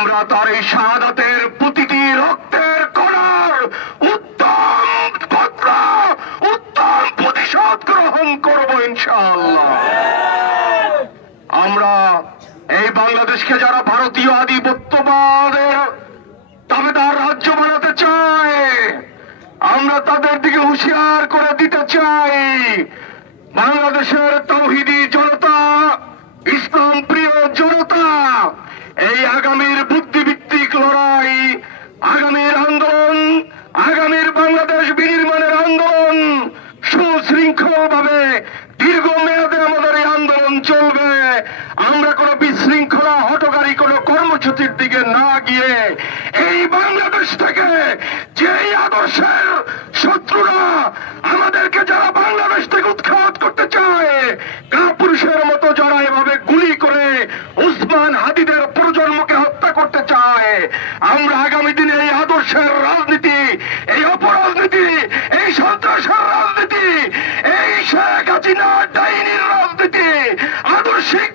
আমরা তার এই শাহাদাতের প্রতিটি রক্তের কণার উত্তম বদলা, উত্তম প্রতিশোধ গ্রহণ করব ইনশাআল্লাহ। আমরা এই বাংলাদেশকে যারা ভারতীয় আধিপত্যবাদের দাবিদার রাজ্য বানাতে চায়, আমরা তাদের দিকে হুঁশিয়ার করে দিতে চাই, বাংলাদেশের তাওহীদি জনতা, ইসলাম প্রিয় জনতা, এই আগামীর বুদ্ধিভিত্তিক লড়াই, আগামীর আন্দোলন, আগামীর বাংলাদেশ বিনির্মাণের আন্দোলন সুশৃঙ্খল ভাবে দীর্ঘমেয়াদে আমাদের এই আন্দোলন চলবে। আমরা কোনো বিশৃঙ্খলা হঠকারী কোনো কর্মসূচির দিকে না গিয়ে এই বাংলাদেশ থেকে যেই আদর্শের শত্রুরা আমাদেরকে, যারা বাংলাদেশ থেকে উৎখাত করতে চায়, কাপুরুষের মতো যারা এভাবে গুলি করে উসমান হাদিদের প্রজন্মকে হত্যা করতে চায়, আমরা আগামী দিনে এই আদর্শের রাজনীতি, এই অপরাজনীতি, এই সন্ত্রাসের রাজনীতি, এই শেখ হাসিনা ডাইনির রাজনীতি আদর্শিক